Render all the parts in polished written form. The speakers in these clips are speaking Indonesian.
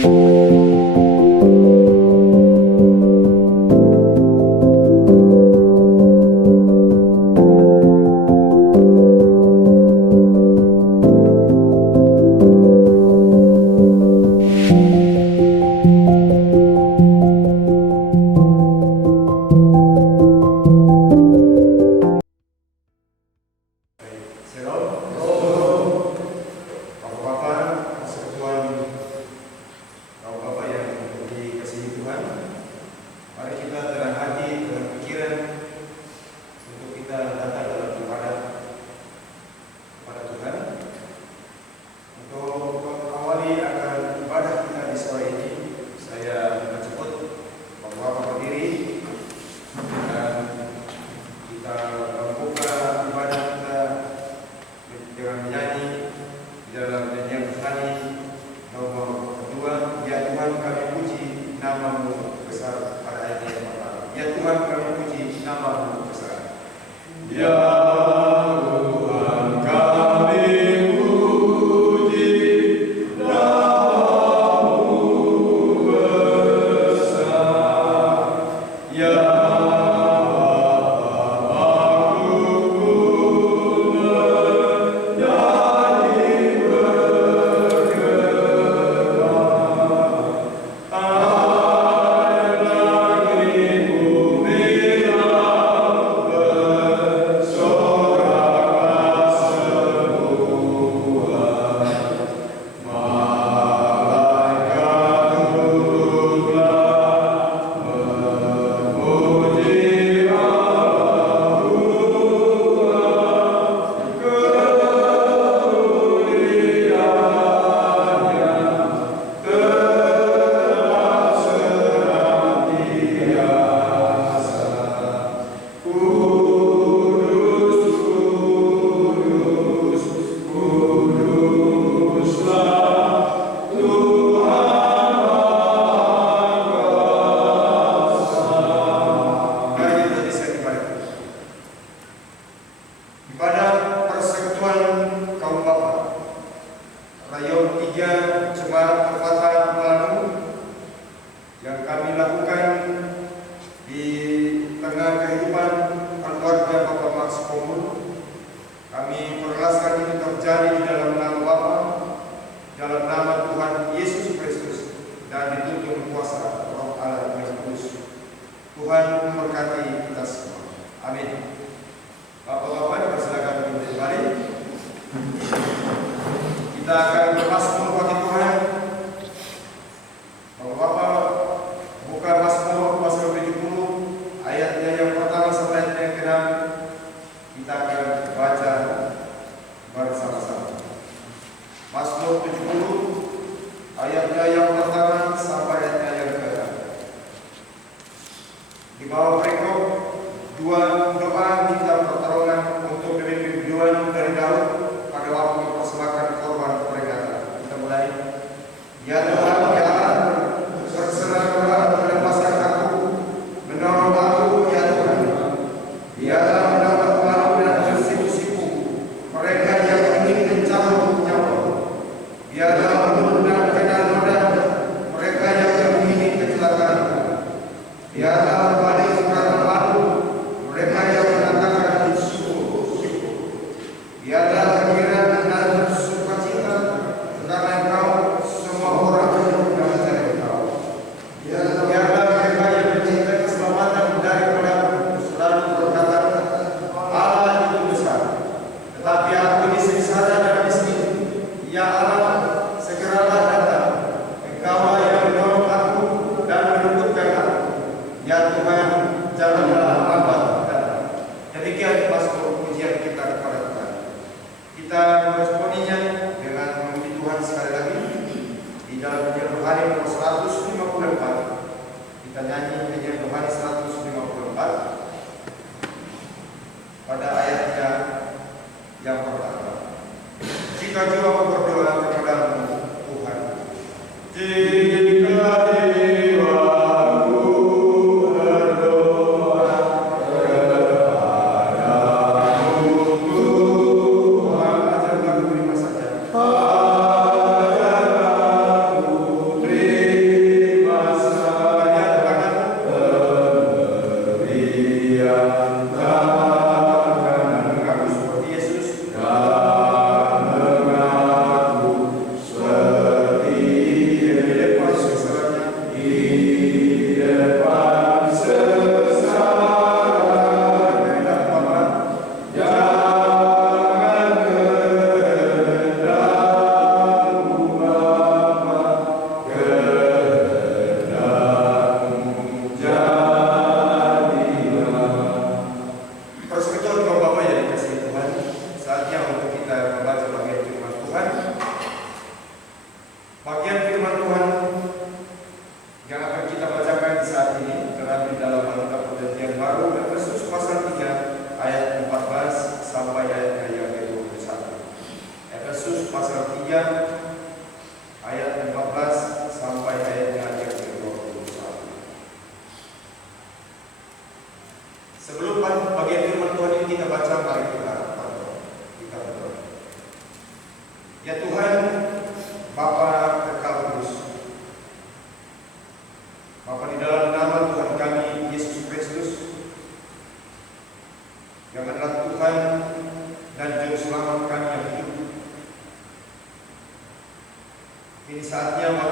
Putri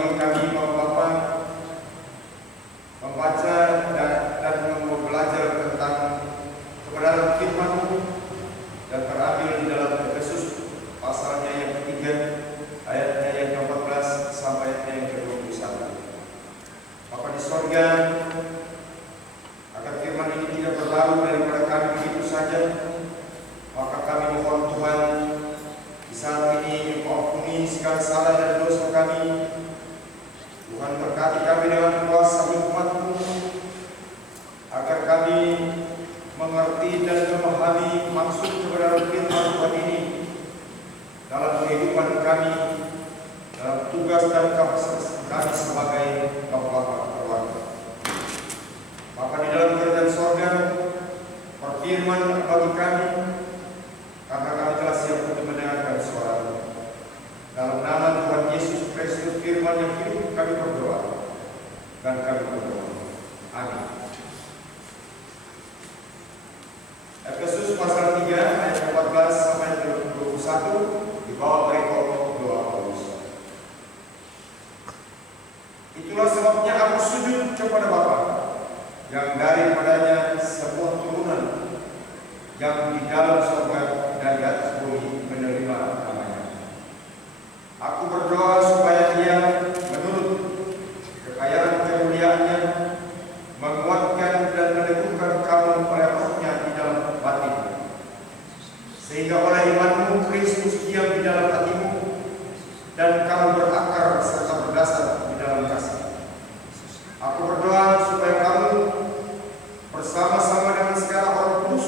bagi kami Bapak-Bapak membaca dan belajar tentang kebenaran firman-Mu dan terambil di dalam Efesus pasalnya yang ketiga, ayatnya yang ke-14 sampai ayatnya yang ke-21. Bapa di sorga, agar firman ini tidak berlalu daripada kami begitu saja, maka kami mohon Tuhan di saat ini mengampuni segala salah dan dosa kami. Tuhan berkati kami dengan kuasa hikmat-Mu, agar kami mengerti dan memahami maksud kebenaran firman Tuhan ini dalam kehidupan kami, dalam tugas dan kapasitas kami sebagai bapak-bapak keluarga. Maka di dalam kerajaan sorga, berfirman bagi kami, karena kami telah siap untuk mendengarkan suara-Mu. Dalam nama Tuhan Yesus Kristus firman yang hidup kami berdoa dan kami berdoa. Amin. Efesus pasal 3 ayat 14 sampai 21 di bawah perikop doa Paulus. Itulah sebabnya aku sujud kepada Bapa, yang daripadanya semua turunan yang di dalam surga dan di atas bumi menerima namanya. Aku berdoa supaya Dia menurut kekayaan kemuliaan-Nya menguatkan dan meneguhkan kamu oleh Roh-Nya di dalam batin, sehingga oleh iman-Mu Kristus diam di dalam hatimu dan kamu berakar serta berdasar di dalam kasih. Aku berdoa supaya kamu bersama-sama dengan segala orang kudus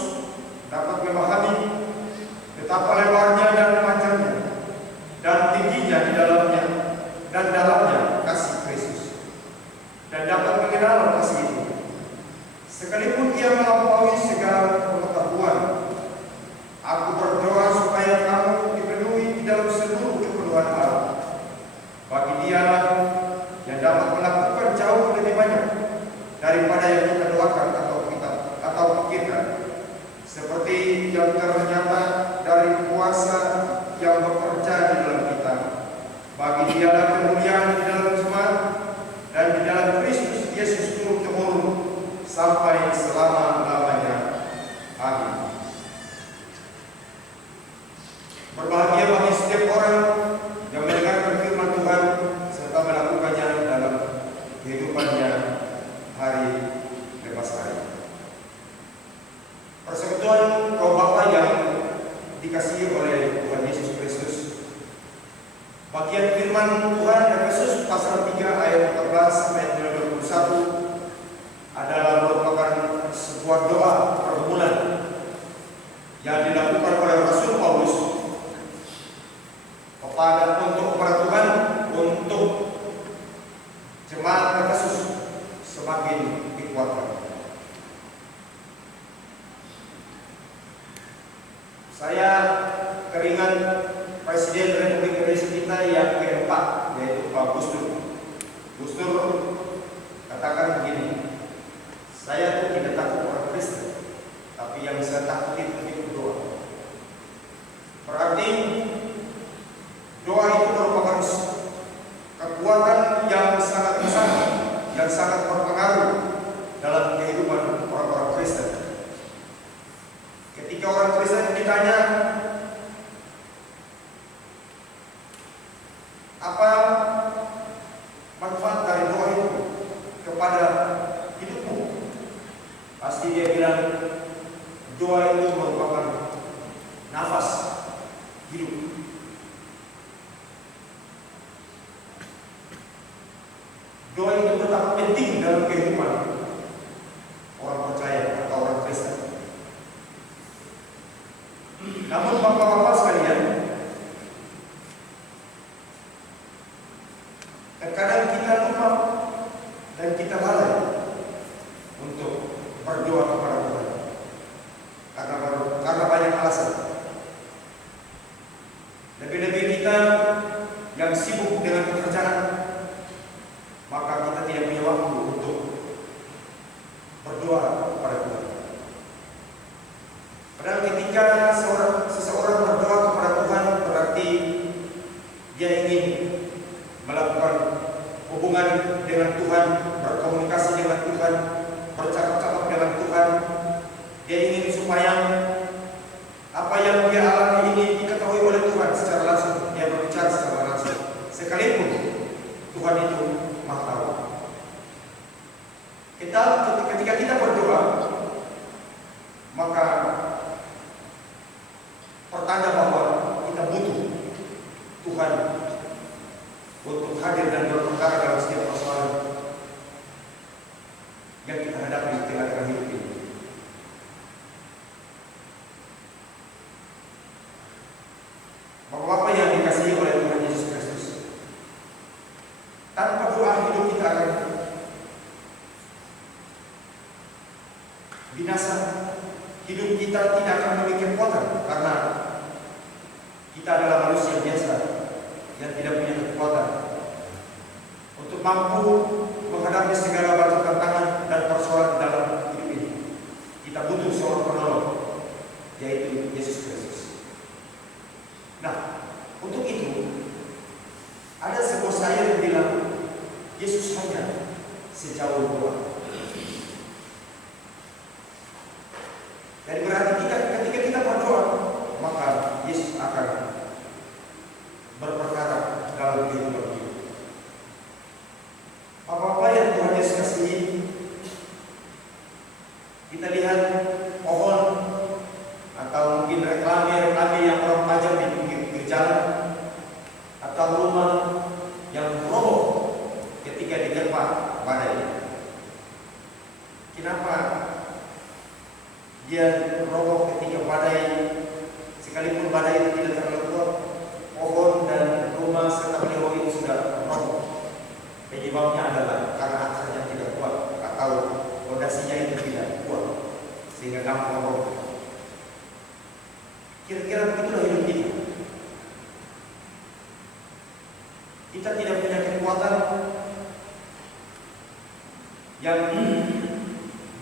dapat memahami betapa lebarnya dan panjangnya dan tingginya di dalamnya dan dalamnya kasih Kristus, dan dapat mengenal kasih itu, sekalipun Ia melampaui segala pengetahuan. Aku berdoa supaya kamu dipenuhi di dalam seluruh keperluan Allah. Bagi Dialah yang dapat melakukan jauh lebih banyak daripada yang kita doakan atau pikirkan, seperti yang ternyata dari kuasa yang bekerja di dalam kita. Bagi Dialah kemuliaan di dalam jemaat dan di dalam Kristus Yesus turun-temurun sampai selama-lamanya. Amin. Berbahagia bagi setiap orang yang mendengarkan firman Tuhan serta melakukannya dalam kehidupannya hari lepas hari. Persekutuan kaum bapa yang dikasihi oleh Tuhan Yesus Kristus, bagian firman Tuhan Efesus pasal 3 ayat 14 sampai 21 adalah merupakan sebuah doa perbulan yang dilakukan oleh Rasul Paulus kepada Tuhan untuk jemaat Efesus semakin dikuatkan. Saya teringat Presiden Republik Indonesia kita yang keempat, yaitu Pak Gus Dur. Gus Dur katakan begini, saya tuh tidak takut orang Kristen, tapi yang saya takuti itu doa. Berarti doa itu merupakan kekuatan yang sangat besar, yang sangat berpengaruh dalam kehidupan orang-orang Kristen. Ketika orang Kristen ditanya, apa manfaat dari doa itu kepada hidupmu? Pasti dia bilang, doa itu merupakan nafas hidup. Doa itu betapa penting dalam kehidupan orang percaya atau orang Kristen. Namun bapak-bapak sekalian, terkadang kita lupa dan kita lalai untuk berdoa kepada Tuhan karena banyak alasan. Lebih-lebih kita yang sibuk dengan pekerjaan, maka kita tidak punya waktu untuk hubungan dengan Tuhan, berkomunikasi dengan Tuhan, bercakap-cakap dengan Tuhan. Dia ingin supaya apa yang dia alami ini diketahui oleh Tuhan secara langsung. Dia berbicara secara langsung, sekalipun Tuhan itu Maha Tahu. Ketika kita berdoa, maka pertanda bahwa kita butuh Tuhan untuk hadir dan berperkara dalam setiap persoalan yang kita hadapi di tengah-tengah hidup ini. Bapak-bapak yang dikasihi oleh Tuhan Yesus Kristus, tanpa doa hidup kita akan binasa. Hidup kita tidak akan memiliki kekuatan karena kita adalah manusia biasa yang tidak punya kekuatan untuk mampu menghadapi segala macam tantangan dan persoalan dalam hidup ini. Kita butuh seorang penolong, yaitu Yesus Kristus. Nah, untuk itu ada sebuah sayap yang bilang Yesus hanya sejauh doa. Jadi berarti ketika kita berdoa, maka Yesus akan berperkara dalam kehidupan kita. Apa-apa yang Tuhan Yesus kasihi, kita lihat pohon atau mungkin reklame yang orang pajang di pinggir jalan, atau rumah yang roboh ketika diterpa badai. Kenapa dia roboh ketika badai, sekalipun badai itu tidak terlalu kuat? Pohon dan rumah serta beliau itu sudah roboh. Penyebabnya adalah karena akarnya tidak kuat atau fondasinya itu tidak kuat sehingga gampang roboh. Kira-kira begitulah hidup kita. Kita tidak punya kekuatan yang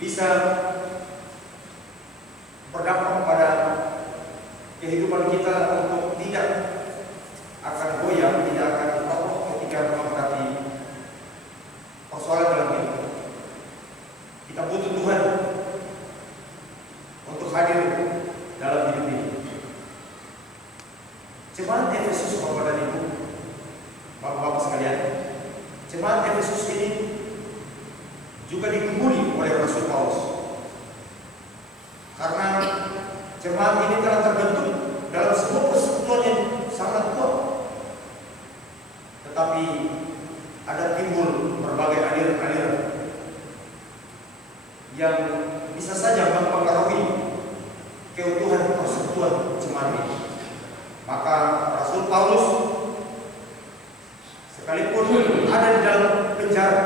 bisa berdampak pada kehidupan kita untuk tidak akan goyah, tidak akan roboh ketika menghadapi persoalan dalam hidup. Kita butuh Tuhan untuk hadir dalam hidup ini. Jemaat Efesus, Bapak dan Ibu, Bapak-bapak sekalian, jemaat Efesus ini juga digumuli oleh Rasul Paulus. Karena jemaat ini telah terbentuk dalam sebuah persekutuan yang sangat kuat, tetapi ada timbul berbagai aliran-aliran yang bisa saja mempengaruhi keutuhan persekutuan jemaat ini. Maka Rasul Paulus sekalipun ada di dalam penjara,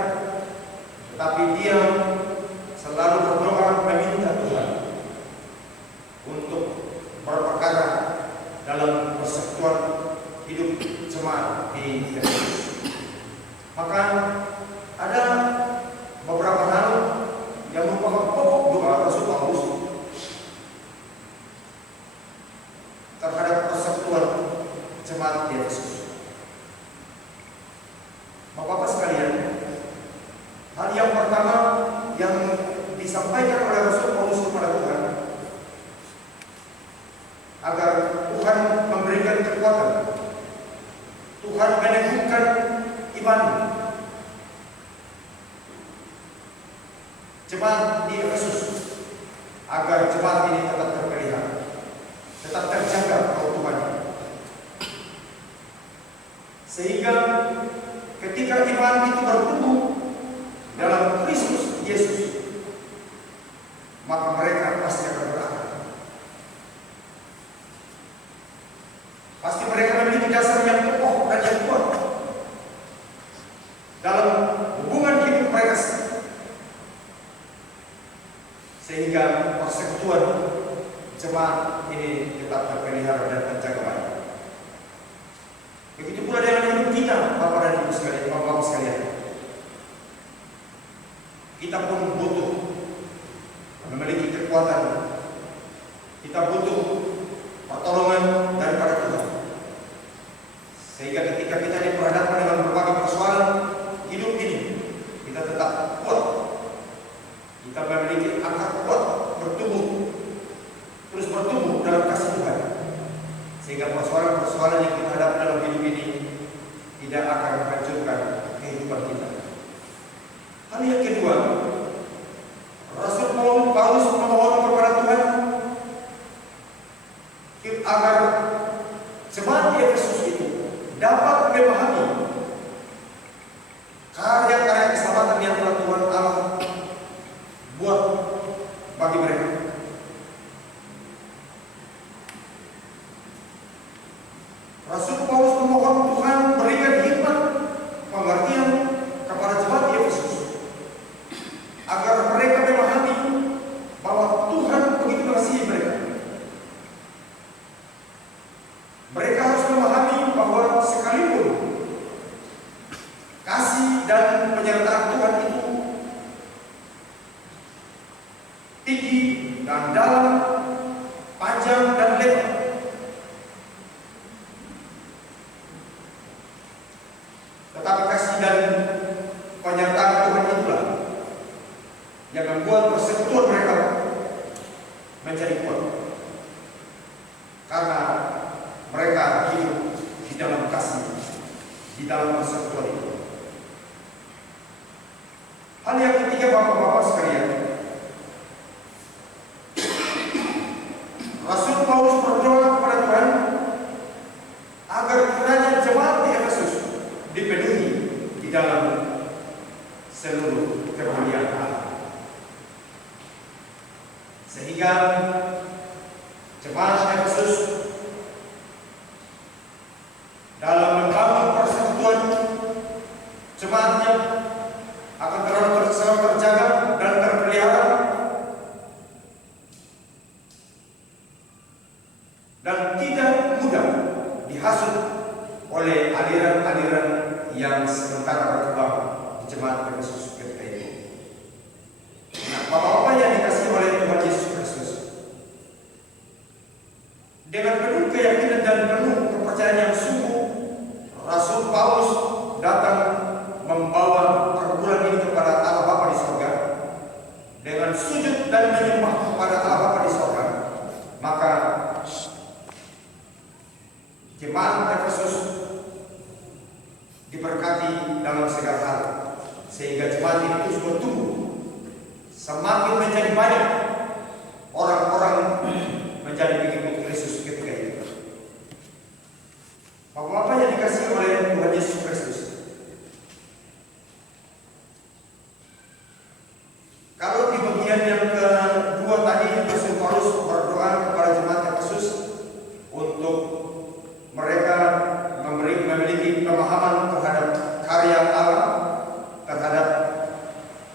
tetapi dia selalu berdoa meminta Tuhan untuk berperkara dalam persekutuan hidup jemaat di Efesus. Maka ada beberapa hal yang merupakan pokok doa Rasul Paulus terhadap persekutuan jemaat di Efesus. Bapak-bapak sekalian, hal yang pertama yang disampaikan oleh Rasul Paulus kepada Tuhan agar Tuhan memberikan kekuatan, Tuhan meneguhkan iman jemaat di Efesus, agar jemaat ini tetap terpelihara, tetap terjaga keutuhannya, sehingga ketika iman itu bertumbuh dalam Kristus Yesus, maka mereka pasti akan berakar. Pasti mereka memiliki dasar yang kokoh dan yang kuat dalam hubungan hidup mereka, sehingga persekutuan jemaat ini tetap terpelihara dan terjaga baik. Begitu pula dengan hidup kita, Bapak dan Ibu sekalian, Bapak-bapak sekalian. Kita pun butuh memiliki kekuatan. Kita butuh pertolongan daripada Tuhan. Sehingga ketika kita diperhadapkan dengan berbagai persoalan hidup dan penyertaan Tuhan itu tinggi dan dalam, panjang dan lebar. Tetapi kasih dan penyertaan Tuhan itulah yang membuat persekutuan mereka menjadi kuat, karena mereka hidup di dalam kasih, di dalam persekutuan itu. Hal yang ketiga, Bapak-bapak sekalian, Rasul Paulus berdoa kepada Tuhan agar kiranya jemaat di Efesus dipenuhi di dalam seluruh kemuliaan Allah, sehingga jemaat Efesus dalam membangun persekutuan jemaatnya akan selalu terjaga dan terpelihara, dan tidak mudah dihasut oleh aliran-aliran yang sementara berkembang di jemaat Efesus ketika itu. Nah, Bapak-bapak yang dikasihi oleh Tuhan Yesus Kristus, dengan penuh keyakinan dan penuh kepercayaan yang sungguh, Rasul Paulus datang membawa pergumulan ini kepada Allah Bapa di surga dengan sujud dan menyembah kepada Allah Bapa di surga. Maka jemaat Efesus diberkati dalam segala hal, sehingga jemaat ini terus bertumbuh, semakin menjadi banyak orang-orang menjadi pengikut Kristus ketika itu. Bapak-bapak yang dikasihi oleh Tuhan Yesus Kristus, kalau di bagian yang kedua tadi, Rasul Paulus berdoa kepada jemaat Efesus untuk mereka memiliki pemahaman terhadap karya Allah, terhadap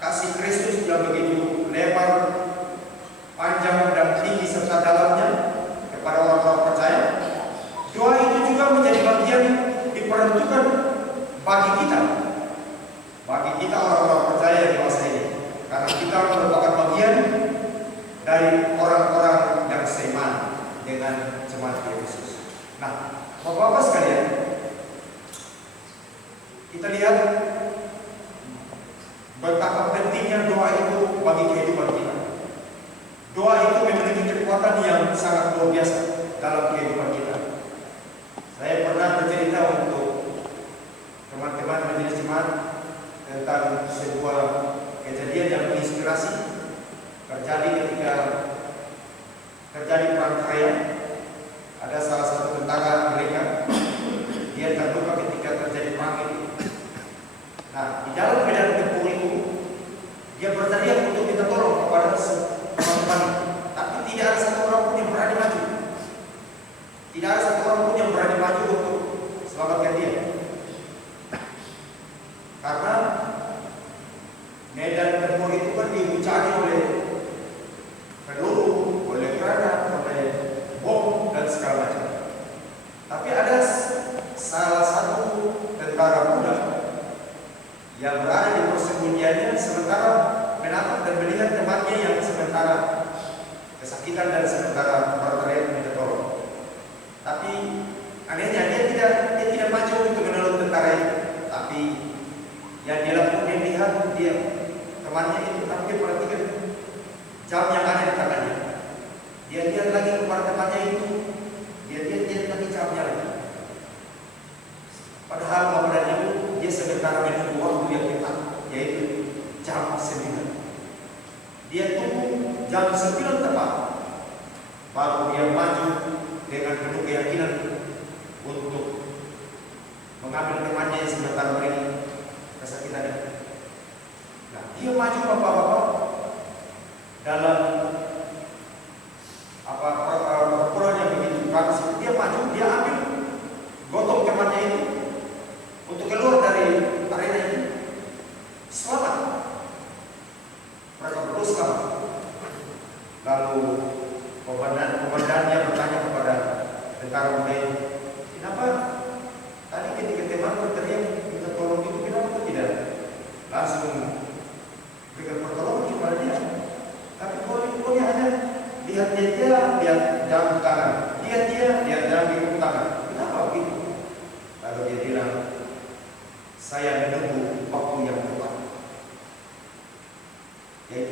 kasih Kristus yang begitu lebar, panjang dan tinggi serta dalamnya kepada orang-orang percaya. Doa itu juga menjadi bagian diperuntukkan bagi kita orang-orang percaya di masa ini, karena kita merupakan bagian dari orang-orang yang seiman dengan jemaat Yesus. Nah, Bapak-bapak sekalian, kita lihat betapa pentingnya doa itu bagi kehidupan kita. Doa itu memiliki kekuatan yang sangat luar biasa dalam kehidupan kita. Saya pernah bercerita untuk teman-teman majelis jemaat tentang sebuah kejadian yang menginspirasi terjadi ketika terjadi perang Korea. Ada salah satu tentara Amerika, dia terluka ketika terjadi perang itu. Nah, di dalam medan tempur itu, dia berteriak untuk minta tolong kepada teman-teman, tapi tidak ada satu orang pun yang berani maju. Tidak ada satu orang pun yang berani maju untuk selamatkan dia, karena medan tempur itu kan dibuncani oleh peluru, oleh granat, oleh bom dan segala macam. Tapi ada salah satu tentara muda yang berada di persembunyiannya sementara menatap dan melihat temannya yang sementara kesakitan dan sementara berteriak minta tolong. Tapi anehnya dia tidak maju untuk menolong tentara itu. Tapi yang dia lakukan, dia lihat dia temannya itu, tapi dia perhatikan jam yang ada di tangannya. Dia lihat lagi kepada temannya itu, dia lihat lagi jamnya lagi. Padahal badannya itu dia sementara menunggu waktu yang tepat, yaitu jam 9. Dia tunggu jam 9 tepat, baru dia maju dengan penuh keyakinan untuk mengambil temannya yang sementara lagi kesakitan itu. Nah, dia maju bapak-bapak dalam pertempuran yang begitu keras. Dia maju, dia ambil gotong temannya itu untuk keluar dari arena itu. Selamat, mereka berdua selamat. Lalu komandannya bertanya kepada tentara muda itu, kenapa tadi ketika teman berteriak minta tolong itu, kenapa tidak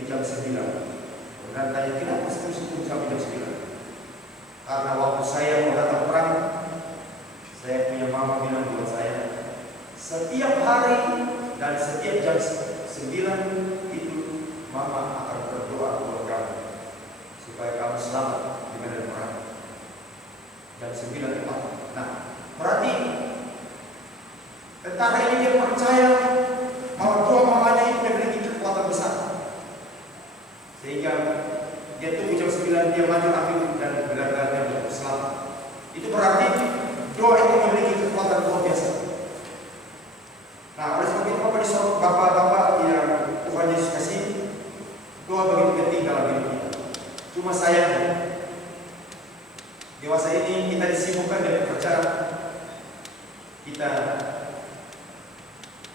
jam 9. Dan tanya, kenapa sebelum sampai jam 9? Karena waktu saya mau datang perang, saya punya mama bilang buat saya, setiap hari dan setiap jam 9 itu mama akan berdoa buat kamu supaya kamu selamat di medan perang. Jam 9 tepat. Nah, berarti tentara ini dia percaya bahwa doa mamanya itu memiliki kekuatan besar, sehingga dia tunggu jam 9 dia maju akhir dan benar-benar dia selamat. Itu berarti doa itu memiliki kekuatan luar biasa. Nah, oleh sebab itu Bapak disuruh Bapak-bapak yang Tuhan Yesus kasih, doa begitu penting dalam hidup kita. Cuma sayangnya dewasa ini kita disibukkan dengan pekerjaan. Kita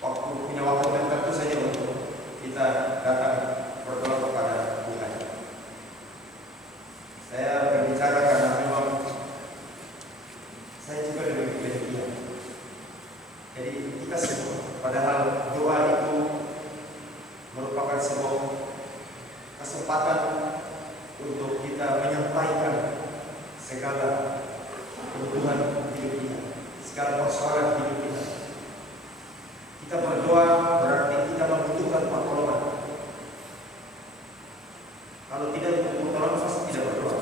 punya waktu tertentu saja untuk kita datang berdoa kepada Tuhan. Saya berbicara karena memang saya juga lebih dia. Jadi kita semua, padahal doa itu merupakan sebuah kesempatan untuk kita menyampaikan segala kebutuhan hidup kita, segala persoalan hidup kita. Kita berdoa berarti kita membutuhkan pertolongan. Kalau tidak butuh pertolongan pasti tidak berdoa.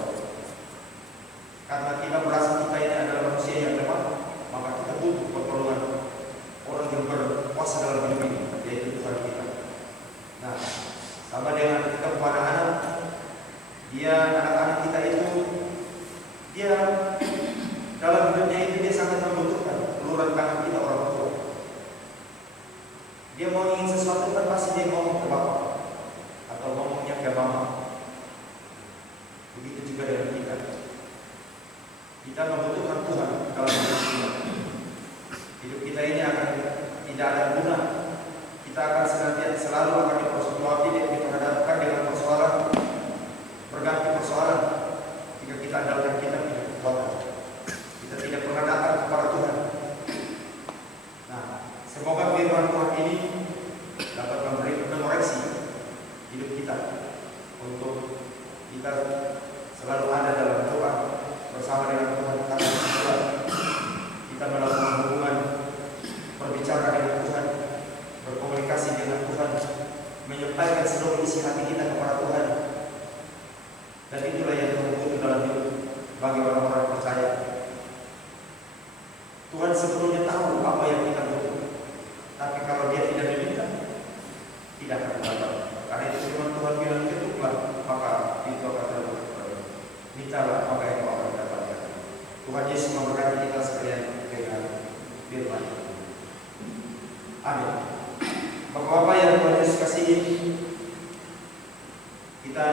Karena kita merasa kita ini adalah manusia yang lemah, maka kita butuh pertolongan orang yang berkuasa dalam hidup ini, yaitu Tuhan kita. Nah, sama dengan kita punya anak-anak, anak-anak kita itu dia dalam hidupnya itu dia sangat membutuhkan uluran tangan kita orang tua. Dia mau ingin sesuatu kan pasti dia ngomong ke bapak atau ngomongnya ke mama. Begitu juga dengan kita. Kita membutuhkan Tuhan dalam hidup kita. Hidup kita ini akan tidak ada guna. Kita akan senantiasa selalu akan diperhadapkan dengan persoalan, berganti persoalan. Jika kita andalkan kita punya kekuatan, kita tidak pernah datang kepada Tuhan. Nah, semoga firman Tuhan ini dapat memberi mengoreksi hidup kita untuk kita selalu ada dalam doa bersama dengan Tuhan. Karena kita melakukan hubungan, berbicara dengan Tuhan, berkomunikasi dengan Tuhan, menyampaikan seluruh isi hati kita kepada Tuhan. Dan itulah yang Tuhan butuh dalam hidup bagi orang-orang percaya. Tuhan sebetulnya tahu apa yang kita butuh, tapi kalau Dia tidak meminta, tidak akan dapat. Karena itu firman Tuhan bilang, ketuklah maka itu akan terbuka, mintalah maka itu akan dapatkan. Tuhan Yesus memberkati kita sekalian dengan firman. Amin. Bapak-bapak yang Tuhan Yesus kasihi, kita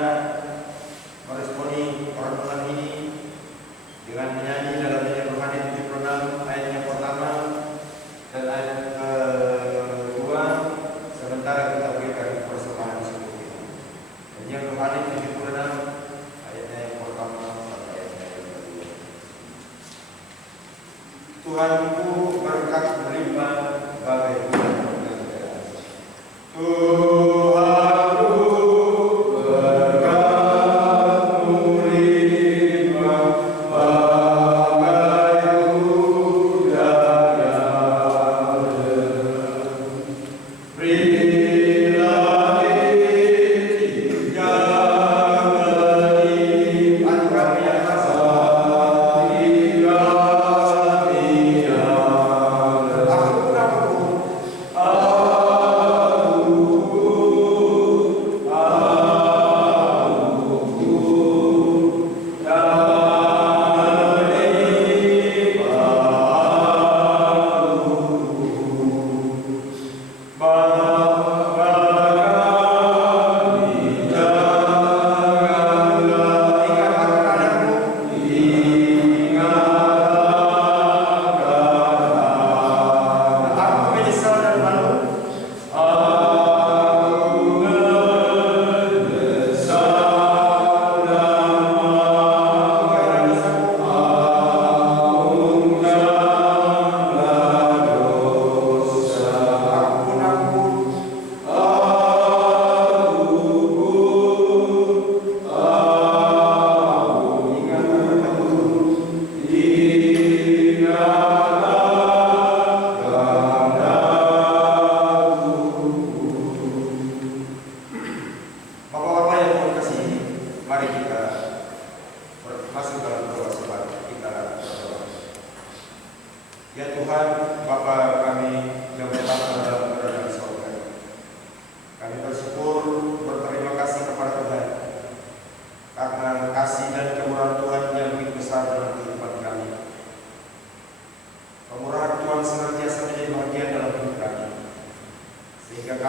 meresponi renungan ini dengan menyanyi dalam nyanyian rohani 76 ayat yang pertama dan ayat kedua, sementara kita berikan persembahan syukur kita. Nyanyian rohani 76 ayatnya yang pertama sampai ayatnya yang kedua. Tuhanku berkat melimpah bagai hujan dan deras.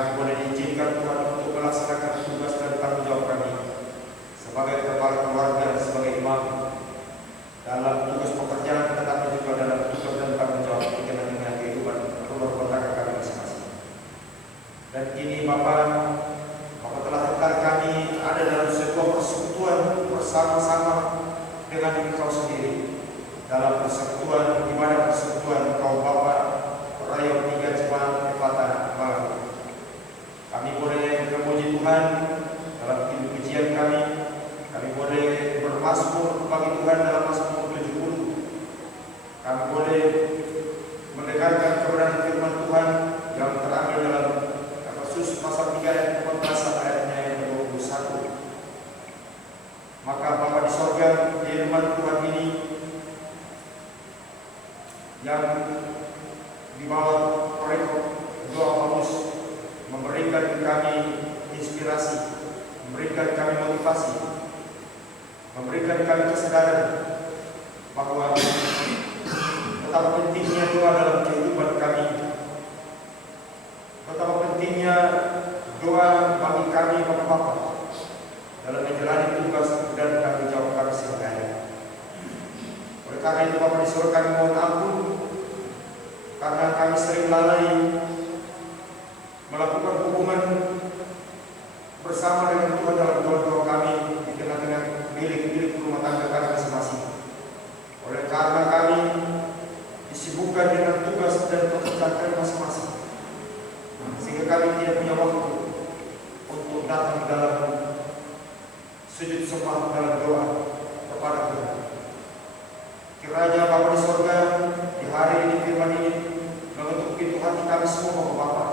kami boleh diizinkan Tuhan untuk melaksanakan tugas dan tanggung jawab kami sebagai kepala keluarga, sebagai imam dalam tugas pekerjaan, tetapi juga dalam tugas dan tanggung jawab berkenaan dengan kehidupan rumah tangga kami masing-masing. Dan kini Bapak telah tekan kami ada dalam sebuah persekutuan bersama-sama dengan Engkau sendiri dalam persekutuan, ibadah persekutuan kaum Bapa Rayon 3 Jemaat Ephatha Malang. Kami boleh memuji Tuhan dalam pujian kami. Kami boleh bermazmur bagi Tuhan dalam Mazmur 70. Kami boleh mendengarkan kebenaran firman Tuhan yang terambil dalam Efesus pasal 3 ayat 14 ayatnya yang 21. Maka Bapa di sorga, firman Tuhan ini yang dibawa rekod doa Paulus memberikan kami inspirasi, memberikan kami motivasi, memberikan kami kesadaran bahwa betapa pentingnya doa dalam kehidupan kami, betapa pentingnya doa bagi kami Bapak-Bapak dalam menjalani tugas dan tanggung jawab kami sehari-hari. Oleh karena itu Bapak di surga, kami mohon ampun karena kami sering lalai melakukan hubungan bersama dengan Tuhan dalam doa-doa kami dikenal dengan milik-milik rumah tangga kami masing-masing. Oleh karena kami disibukkan dengan tugas dan pekerjaan kami masing-masing, sehingga kami tidak punya waktu untuk datang dalam sujud sembah dalam doa kepada Tuhan. Kiranya Bapa di sorga, di hari ini firman ini mengetuk pintu hati kami semua Bapak,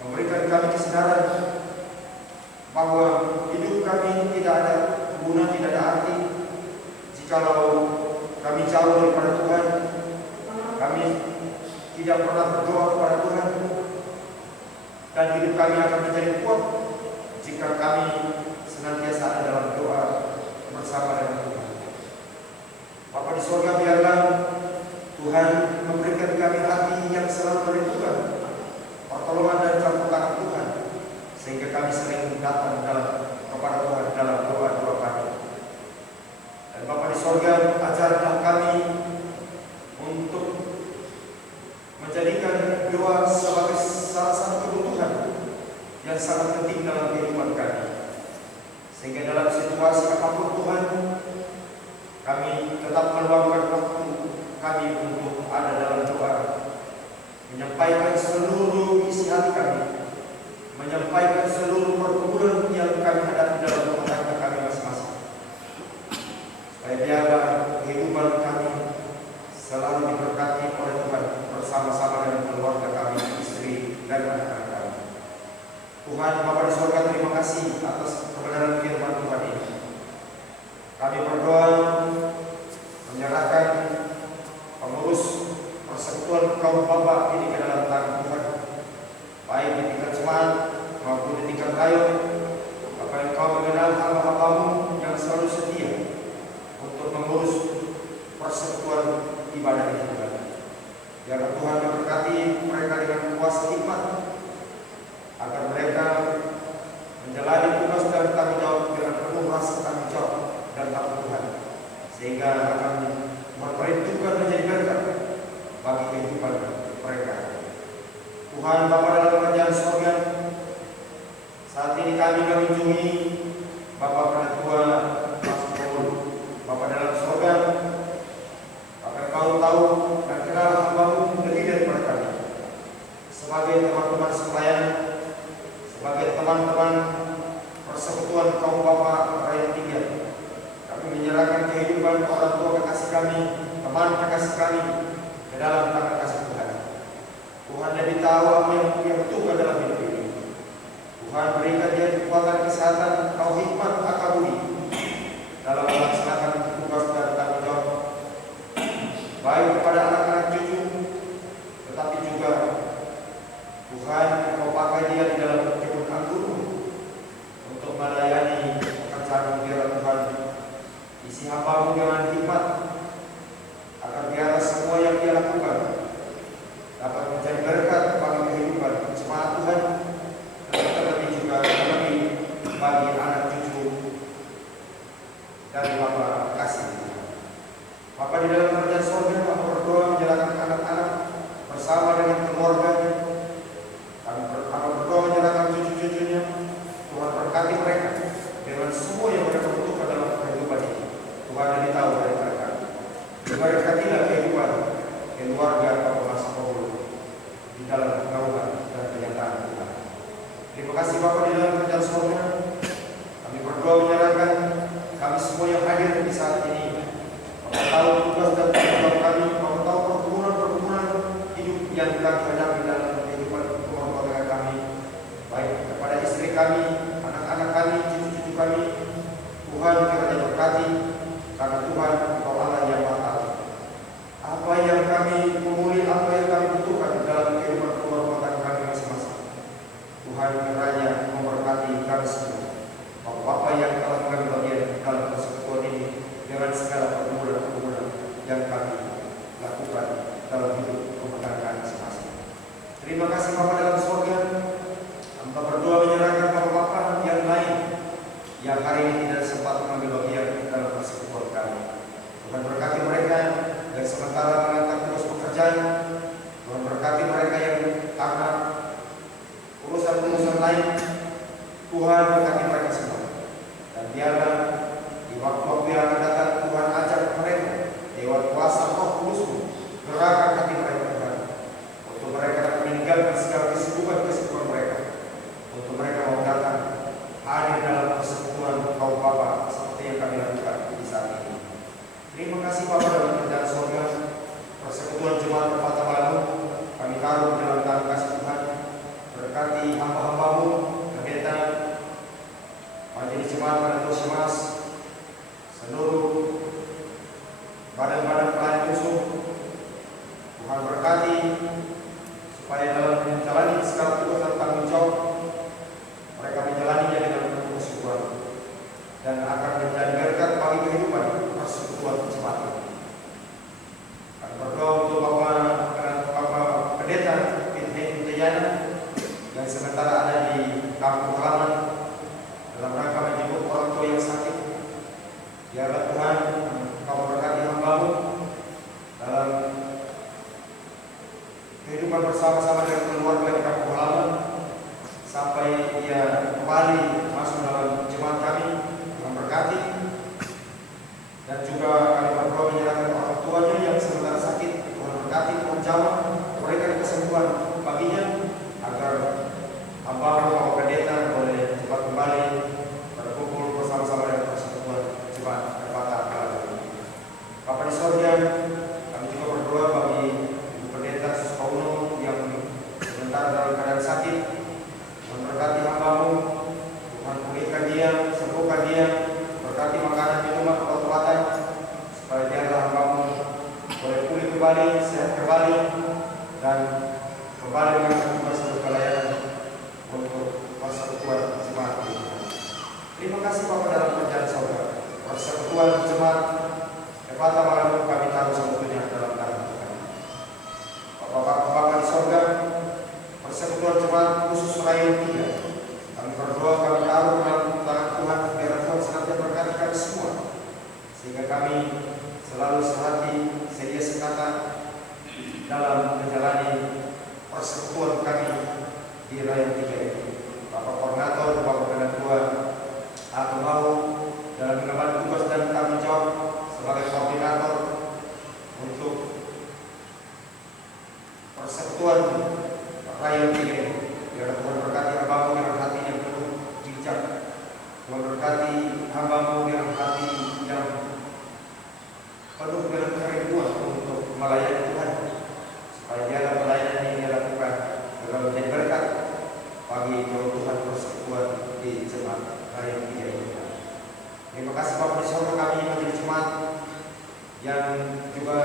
memberikan kami kesadaran bahwa hidup kami tidak ada guna, tidak ada arti jikalau kami jauh daripada Tuhan. Kami tidak pernah berdoa kepada Tuhan, dan hidup kami akan menjadi kuat jika kami senantiasa ada dalam doa bersama dengan Tuhan. Bapa di surga, biarlah Tuhan memberikan kami hati yang selalu merindukan pertolongan dan campur tangan Tuhan, sehingga kami sering datang kepada Tuhan dalam doa-doa kami. Dan Bapa di surga, ajarlah kami untuk menjadikan doa sebagai salah satu kebutuhan yang sangat penting dalam kehidupan kami, sehingga dalam situasi apapun Tuhan, kami tetap meluangkan waktu kami untuk ada dalam doa, menyampaikan seluruh isi hati kami, menyampaikan seluruh pergumulan yang kami hadapi dalam rumah tangga kami masing-masing, supaya biarlah kehidupan kami selalu diberkati oleh Tuhan bersama-sama dengan keluarga kami, istri dan anak-anak kami. Tuhan Bapa di surga, terima kasih atas kebenaran firman Tuhan ini. Kami berdoa menyerahkan pengurus persekutuan kaum Bapa ini ke dalam tangan Tuhan, baik di tingkat jemaat maupun di tingkat rayon. Bapa, Engkau mengenal hamba-Hamba-Mu yang selalu setia untuk mengurus persekutuan ibadah ini Tuhan. Biarlah Tuhan memberkati mereka dengan kuasa hikmat, agar mereka menjalani tugas dan tanggung jawab dengan penuh rasa tanggung jawab dan takut Tuhan, sehingga akan memperhitungkan menjadi berkat bagi kehidupan mereka. Tuhan Bapa dalam kerajaan surga, saat ini kami mengunjungi Bapak Penatua Mas Paul. Bapak dalam surga, Bapak Engkau tahu dan kenal hamba-Mu lebih daripada kami. Sebagai teman-teman sekalian, sebagai teman-teman persekutuan kaum Bapa Rayon 3, kami menyerahkan kehidupan orang tua kekasih kami, teman kekasih kami ke dalam tangan kasih Tuhan. Tuhan lebih tahu apa yang butuhkan dalam hidup ini. Tuhan berikan dia kekuatan, kesehatan, kau hikmat, akal budi dalam melaksanakan tugas dan tanggung jawab, baik kepada anak-anak cucu, tetapi juga Tuhan Engkau pakai dia di dalam kebun anggur untuk melayani pekerjaan biara Tuhan. Isi hamba-Mu dengan hikmat, agar biara semua yang dia lakukan dapat menjadi berkat bagi kehidupan jemaat Tuhan, Terima kasih Bapa di dalam kerajaan surga. Kami berdoa menyerahkan kami semua yang hadir di saat ini. Bapak tahu tugas dan tanggung jawab kami, Bapak tahu pergumulan hidup yang kami hadapi dalam kehidupan rumah tangga kami, baik kepada istri kami, anak-anak kami, cucu-cucu kami. Tuhan kiranya berkati, karena Tuhan Engkau Allah yang Maha Tahu. Apa yang kami memulih, apa yang kami butuhkan dalam kehidupan rumah tangga kami masing-masing. Tuhan kiranya memberkati kami semua. Bapak-bapak yang telah mengambil bagian dalam persekutuan ini dengan segala pergumulan yang kami lakukan dalam hidup rumah tangga kami masing-masing. Terima kasih Bapak dalam surga. Hamba berdoa menyerahkan bapak-bapak yang lain yang hari ini tidak sempat mengambil bagian dalam persekutuan kami. Tuhan berkati mereka yang sementara menangkap tugas pekerjaan. Tuhan berkati mereka yang karena urusan-urusan lain. Tuhan berkati mereka semua. Dan biarlah di waktu-waktu yang akan datang Tuhan ajak mereka lewat kuasa Roh Kudus-Mu, gerakkan hati mereka Tuhan, untuk mereka meninggalkan segala kesibukan mereka, untuk mereka mau datang hadir dalam persekutuan kaum Bapa seperti yang kami lakukan di saat ini. Terima kasih Bapa dalam kerajaan surga. Persekutuan Jemaat Perpata Baru kami taruh dalam tangan kasih Tuhan. Berkati hamba-hamba-Mu, pendeta, majelis jemaat pada Mas, seluruh badan-badan pelayan khusus. Tuhan berkati supaya dalam menjalani segala tugas dan tanggung jawab mereka menjalaninya dengan penuh kesyukuran dan akan menjadi berkat bagi kehidupan persekutuan jemaat ini. Kami berdoa untuk Bapak Pendeta Pinten Tejana yang sementara ada di kampung halaman dalam rangka menjemput orang tua yang sakit. Biarlah Tuhan Kau berkati hamba-Mu dalam kehidupan bersama-sama dengan keluarga di kampung halaman sampai ia kembali masuk dalam jemaat kami. Tuhan berkati. Dan juga kami berdoa menyerahkan orang tuanya yang sementara sakit. Tuhan berkati, Tuhan jawab, berikan kesembuhan baginya agar hamba-Mu Bapak Pendeta boleh cepat kembali berkumpul bersama-sama dengan persekutuan jemaat Perpata Baru. Bapa di surga, kami juga berdoa bagi Ibu Pendeta Suskauno yang sebentar dalam keadaan sakit. Tuhan berkati hamba-Mu, Tuhan pulihkan dia, sembuhkan dia, berkati makanan, minuman, obat-obatan, supaya biarlah hamba-Mu boleh pulih kembali, sehat kembali, dan kembali dengan tugas pelayanan untuk persekutuan jemaat ini. Terima kasih Bapak dalam kerajaan surga. Persekutuan jemaat Perpata Baru kami taruh sebetulnya dalam tangan Tuhan. Bapak-bapak di surga, persekutuan jemaat khusus Rayon 3, kami berdoa kami taruh dalam tangan Tuhan, biar Tuhan senantiasa berkati kami semua, sehingga kami selalu sehati, sedia sekata dalam menjalani persekutuan kami di Rayon 3 ini. Bapak Koordinator, Bapak Ketua, aku mau dalam mengemban tugas dan tanggung jawab sebagai koordinator untuk persekutuan Rayon 3 ini. Biar Tuhan berkati hamba-Mu dengan hati yang penuh bijak. Tuhan berkati hamba-Mu dengan hati yang penuh dengan kerinduan untuk melayani Tuhan, supaya biarlah pelayanan ini dia lakukan dengan menjadi berkat bagi Tuhan persekutuan di jemaat Rayon 3 ini. Terima kasih Bapak di surga, kami menjadi jemaat yang juga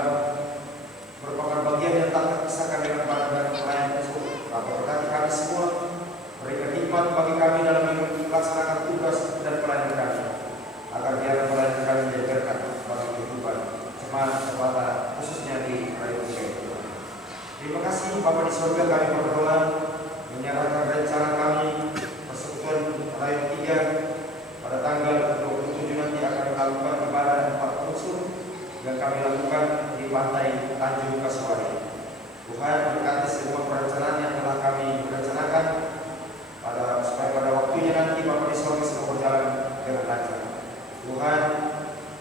merupakan bagian yang tak terpisahkan dengan badan pelayan khusus. Bapak berkati kami semua, berikan hikmat bagi kami dalam melaksanakan tugas dan pelayanan kami, agar biarlah pelayanan kami menjadi berkat bagi kehidupan jemaat Perpata khususnya di Rayon 3. Terima kasih Bapak di surga, kami berdoa menyerahkan rencana kami persekutuan Rayon 3 pada tanggal 27 nanti akan melakukan ibadah 4 unsur yang kami lakukan di pantai Tanjung Kasuari. Tuhan berkati semua perencanaan yang telah kami rencanakan supaya pada waktunya nanti Bapak di surga semua berjalan dengan lancar. Tuhan,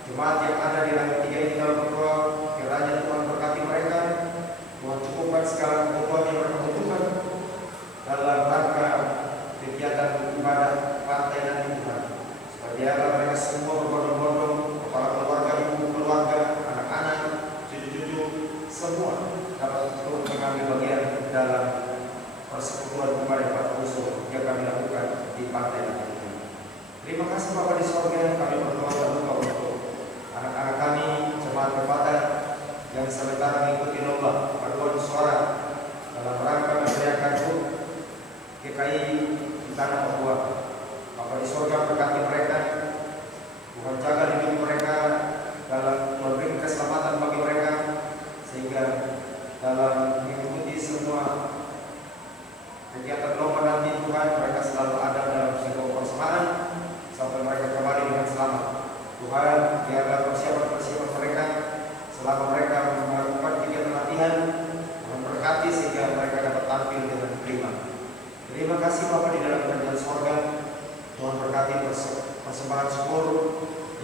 jemaat yang ada di Rayon 3 ini dalam berdoa, kiranya Tuhan berkati mereka. Tuhan cukupkan segala kebutuhan yang mereka butuhkan dalam rangka kegiatan pantai nanti. Terima kasih Bapa di sorga, kami berdoa dan berdoa untuk anak-anak kami, jemaat berpatah yang sementara mengikuti lomba paduan suara dalam rangka merayakan HUT GKI di tanah Papua. Bapa di sorga, berkati mereka, Tuhan jaga hidup mereka, dalam memberi keselamatan bagi mereka, sehingga dalam mengikuti semua kegiatan lomba nanti Tuhan, mereka selalu ada dalam sebuah persembahan sampai mereka kembali dengan selamat. Tuhan, biarlah persiapan mereka selama mereka melakukan kegiatan latihan, Tuhan berkati sehingga mereka dapat tampil dengan prima. Terima kasih Bapa di dalam kerajaan sorga, Tuhan berkati persembahan syukur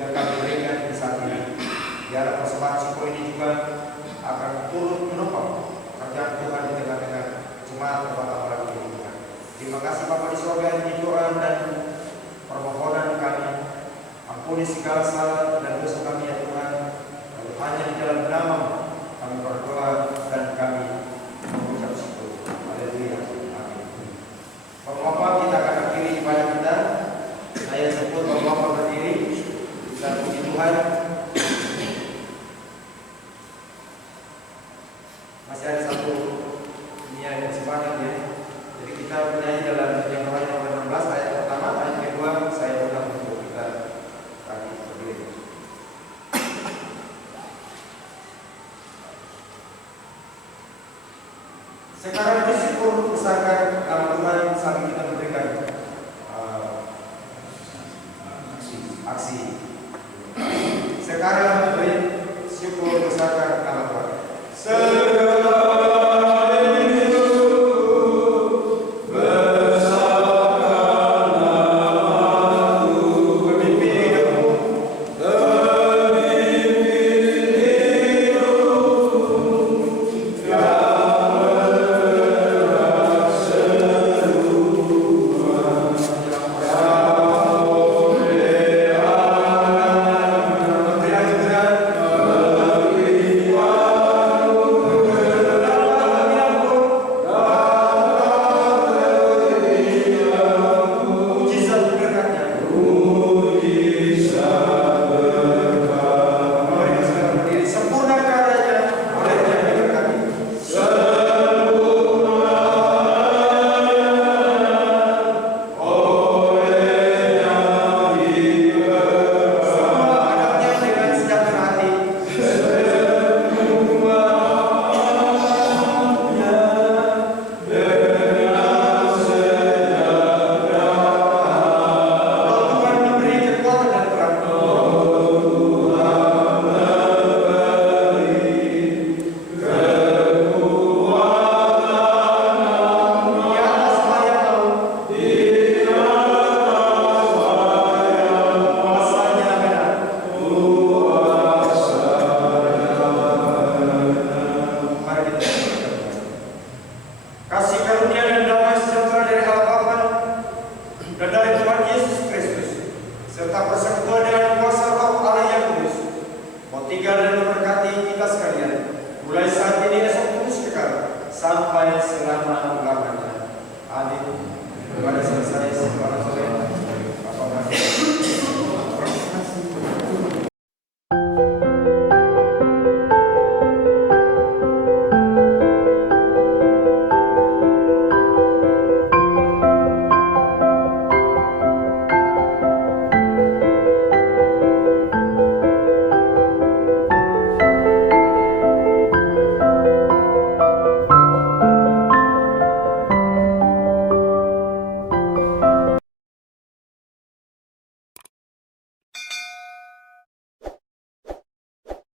yang kami berikan di saat ini. Biarlah persembahan syukur ini juga akan turut menopang kerjaan Tuhan di tengah-tengah jemaat orang-orang ini. Terima kasih Bapa di sorga, ini doa dan permohonan kami. Ampuni segala salah dan dosa kami ya Tuhan. Lalu hanya di dalam nama kami berdoa dan kami mengucap syukur. Haleluya. Amin. Bapak-bapak, kita akan akhiri ibadah kita. Saya sebut bapak-bapak berdiri dan puji Tuhan. Masih ada satu nyanyi yang sebanyak ya. Jadi kita bernyanyi dalam yang nomor 16 ayat pertama, ayat kedua saya undang untuk kita tadi berdiri. Sekarang bersyukur besarkan nama Tuhan sambil kita memberikan aksi. Sekarang bersyukur besarkan nama Tuhan.